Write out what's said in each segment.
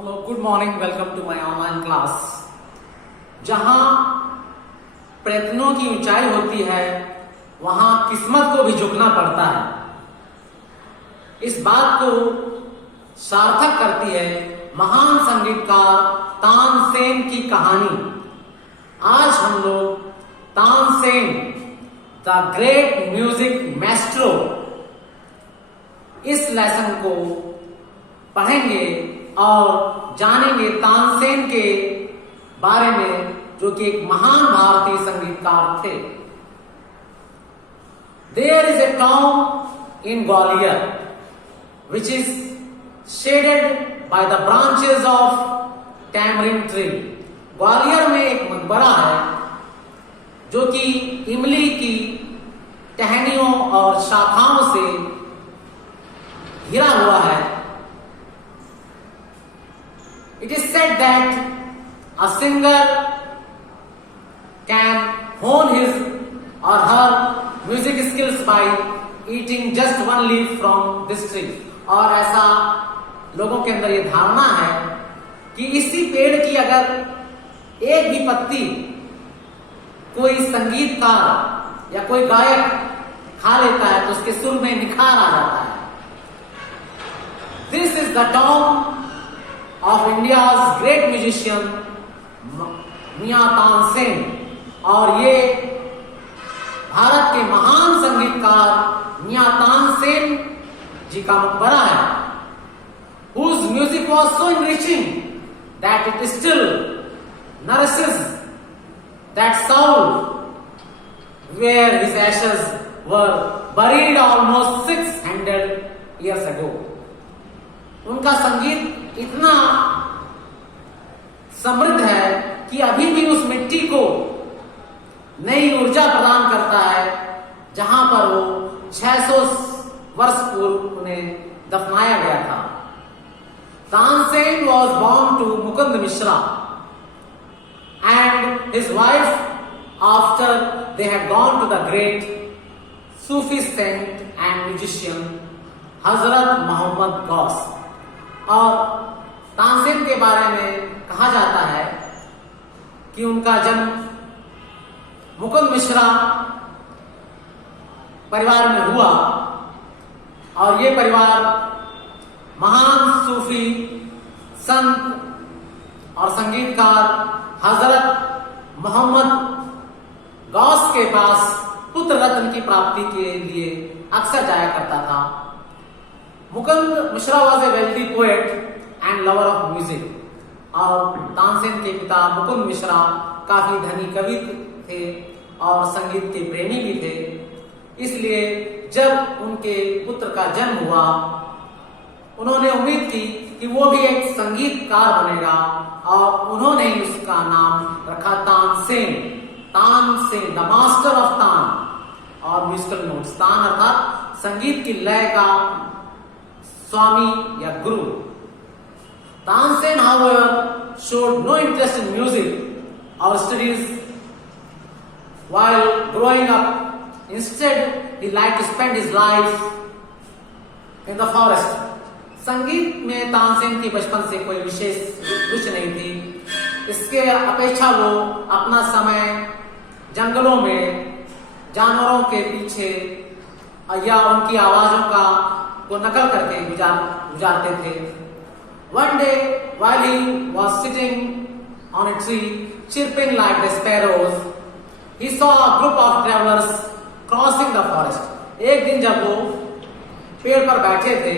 Hello, good morning, welcome to my online class. जहां प्रयत्नों की ऊंचाई होती है वहां किस्मत को भी झुकना पड़ता है। इस बात को सार्थक करती है महान संगीतकार तानसेन की कहानी। आज हम लोग Tansen the great music Maestro इस लेसन को पढ़ेंगे और जानेंगे तानसेन के बारे में, जो कि एक महान भारतीय संगीतकार थे। There is a town in Gwalior which is shaded by the branches of tamarind tree. Gwalior में एक मकबरा है जो कि इमली की टहनियों और शाखाओं से घिरा हुआ है। It is said that a singer can hone his or her music skills by eating just one leaf from this tree. और ऐसा लोगों के अंदर ये धारणा है कि इसी पेड़ की अगर एक भी पत्ती कोई संगीतकार या कोई गायक खा लेता है तो उसके सुर में निखार आ जाता है। This is the tomb of India's great musician मियां तानसेन, और ये भारत के महान संगीतकार मियां तानसेन जी का मकबरा है, whose music was so enriching that it still nourishes that soul where his ashes were buried almost 600 years ago. उनका संगीत इतना समृद्ध है कि अभी भी उस मिट्टी को नई ऊर्जा प्रदान करता है जहां पर वो 600 वर्ष पूर्व उन्हें दफनाया गया था। Tansen was born to Mukund Mishra and his wife after they had gone to the great Sufi saint and musician हजरत मोहम्मद गौस। और तानसेन के बारे में कहा जाता है कि उनका जन्म मुकुंद मिश्रा परिवार में हुआ और ये परिवार महान सूफी संत और संगीतकार हजरत मोहम्मद गौस के पास पुत्र रत्न की प्राप्ति के लिए अक्सर जाया करता था। Mukund Mishra was a wealthy poet and lover of music, और तानसेन के पिता मुकुंद मिश्रा काफी धनी कवि थे और संगीत के प्रेमी भी थे। इसलिए जब उनके पुत्र का जन्म हुआ उन्होंने उम्मीद की कि वो भी एक संगीतकार बनेगा, और उन्होंने ही उसका नाम रखा Tansen. Tansen the master of तान और म्यूजिकल नोट्स। तान अर्थात संगीत की लय का स्वामी या गुरु। Tansen, however, showed no interest in music or studies while growing up. Instead, he liked to spend his life in the forest. संगीत में तानसेन की बचपन से कोई विशेष रुचि नहीं थी। इसके अपेक्षा वो अपना समय जंगलों में जानवरों के पीछे या उनकी आवाजों को नकल करके गुजारते थे। One day, while he was sitting on a tree, chirping like the sparrows, he saw a group of travelers crossing the forest. एक दिन जब वो पेड़ पर बैठे थे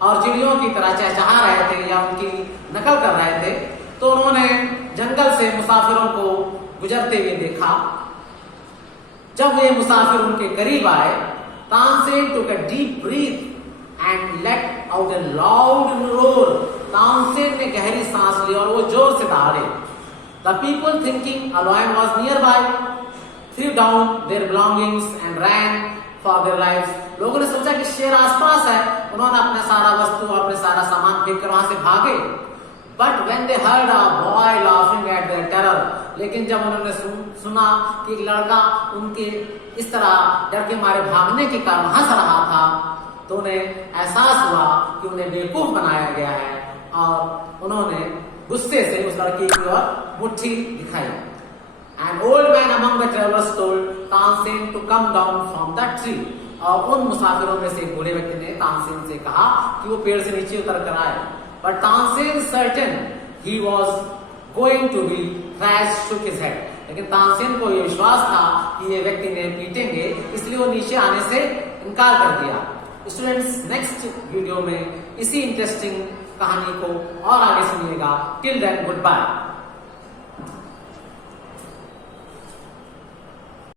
और चिड़ियों की तरह चहचहा रहे थे या उनकी नकल कर रहे थे, तो उन्होंने जंगल से मुसाफिरों को गुजरते हुए देखा। जब वे मुसाफिर उनके करीब आए, Tansen took a deep breath and let out a loud roar. Tansen ने गहरी सांस ली और वो जोर से दहाड़े। The people, thinking a lion was nearby, threw down their belongings and ran for their lives. लोगों ने सोचा कि शेर आसपास है, उन्होंने अपने सारा वस्तु और अपने सारा सामान फेंक कर वहां से भागे। But when they heard a boy laughing at their terror, लेकिन जब उन्होंने सुना कि एक लड़का उनके इस तरह डर के मारे भागने के कारण हंस रहा था, तो उन्हें एहसास हुआ कि उन्हें बेवकूफ बनाया गया है और गुस्से से उस लड़की की ओर मुट्ठी दिखाई। An old man among the travelers told Tansen to come down from that tree. और उन मुसाफिरों में से एक बूढ़े व्यक्ति ने तानसेन से कहा कि वो पेड़ से नीचे उतर कर आए। But Tansen certain he was going to be thrashed, shook his head. लेकिन तानसेन को ये विश्वास था कि ये व्यक्ति ने पीटेंगे, इसलिए वो नीचे आने से इनकार कर दिया। स्टूडेंट्स, नेक्स्ट वीडियो में इसी इंटरेस्टिंग कहानी को और आगे सुनिएगा। Till then, good bye.